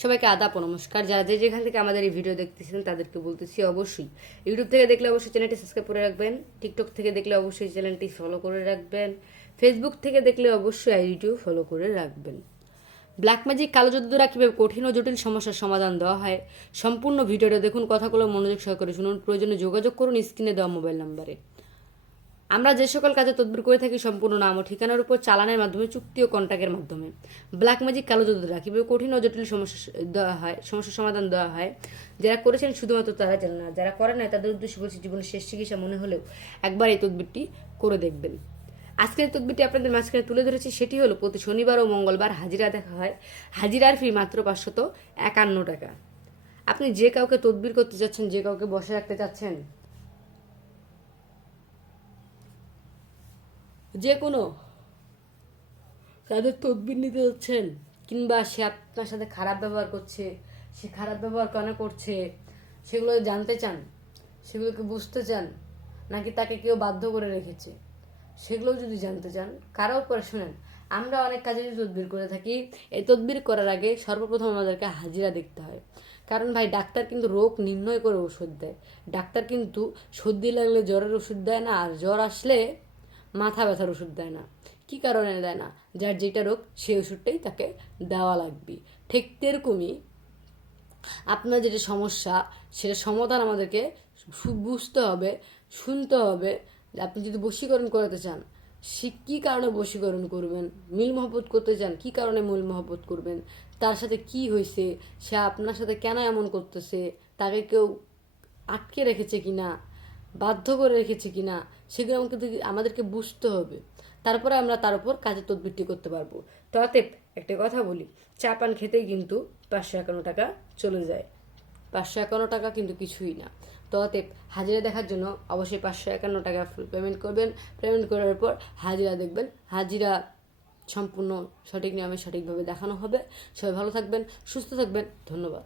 সবাইকে আদাব ও নমস্কার। যারা যে যেখান থেকে আমাদের এই ভিডিও দেখতেছেন তাদেরকে বলতেছি অবশ্যই ইউটিউব থেকে দেখলে অবশ্যই চ্যানেলটি সাবস্ক্রাইব করে রাখবেন, টিকটক থেকে দেখলে অবশ্যই চ্যানেলটি ফলো করে রাখবেন, ফেসবুক থেকে দেখলে অবশ্যই আইডিটিও ফলো করে রাখবেন। ব্ল্যাক ম্যাজিক কালো জাদুরা কীভাবে কঠিন ও জটিল সমস্যার সমাধান দেওয়া হয়, সম্পূর্ণ ভিডিওটা দেখুন, কথাগুলো মনোযোগ সহকারে শুনুন, প্রয়োজনে যোগাযোগ করুন স্ক্রিনে দেওয়া মোবাইল নাম্বারে। আমরা যে সকল কাজে তদবির করে থাকি সম্পূর্ণ নাম ও ঠিকানার উপর চালানের মাধ্যমে, চুক্তি ও কন্ট্যাক্টের মাধ্যমে। ব্ল্যাক ম্যাজিক কালো জাদুরা কীভাবে কঠিন ও জটিল সমস্যার সমাধান দেওয়া হয়, যারা করেছেন শুধুমাত্র তারা জানেন না, যারা করে নাই তাদের উদ্দেশ্যে বলছি, জীবনের শেষ চিকিৎসা মনে হলেও একবার এই তদবিরটি করে দেখবেন। আজকের তদবিরটি আপনাদের মাঝখানে তুলে ধরেছি, সেটি হলো প্রতি শনিবার ও মঙ্গলবার হাজিরা দেখা হয়। হাজিরার ফি মাত্র 551 টাকা। আপনি যে কাউকে তদবির করতে চাচ্ছেন, যে কাউকে বসে রাখতে চাচ্ছেন, যে কোনো তাদের তদবির নিতে যাচ্ছেন, কিংবা সে আপনার সাথে খারাপ ব্যবহার করছে, সে খারাপ ব্যবহার কেন করছে সেগুলো জানতে চান, সেগুলোকে বুঝতে চান, নাকি তাকে কেউ বাধ্য করে রেখেছে সেগুলো যদি জানতে চান, কারো উপরে শুনেন। আমরা অনেক কাজে তদবির করে থাকি। এই তদবির করার আগে সর্বপ্রথম আমাদেরকে হাজিরা দেখতে হয়। কারণ ভাই, ডাক্তার কিন্তু রোগ নির্ণয় করে ওষুধ দেয়। ডাক্তার কিন্তু সর্দি লাগলে জ্বরের ওষুধ দেয় না, আর জ্বর আসলে মাথা ব্যথার ওষুধ দেয় না। কি কারণে দেয় না? যার যেটা রোগ সেই ওষুধটাই তাকে দেওয়া লাগবে। ঠিক তেরকমই আপনার যেটা সমস্যা, সেটা সমাধান আমাদেরকে বুঝতে হবে, শুনতে হবে। আপনি যদি বশীকরণ করাতে চান, সে কী কারণে বশীকরণ করবেন, মিল মহব্বত করতে চান, কী কারণে মিল মহব্বত করবেন, তার সাথে কি হয়েছে, সে আপনার সাথে কেন এমন করতেছে, তাকে কেউ আটকে রেখেছে কিনা, বাধ্য করে রেখেছে কিনা, সেগুলো আমাদেরকে বুঝতে হবে। তারপরে আমরা তার উপর কাজের তদবিরটি করতে পারবো। তো অতএব একটা কথা বলি, চা পান খেতেই কিন্তু 551 টাকা চলে যায়। 551 টাকা কিন্তু কিছুই না। তো অতএব হাজিরা দেখার জন্য অবশ্যই 551 টাকা পেমেন্ট করবেন। পেমেন্ট করার পর হাজিরা দেখবেন। হাজিরা সম্পূর্ণ সঠিক নিয়মে সঠিকভাবে দেখানো হবে। সবাই ভালো থাকবেন, সুস্থ থাকবেন। ধন্যবাদ।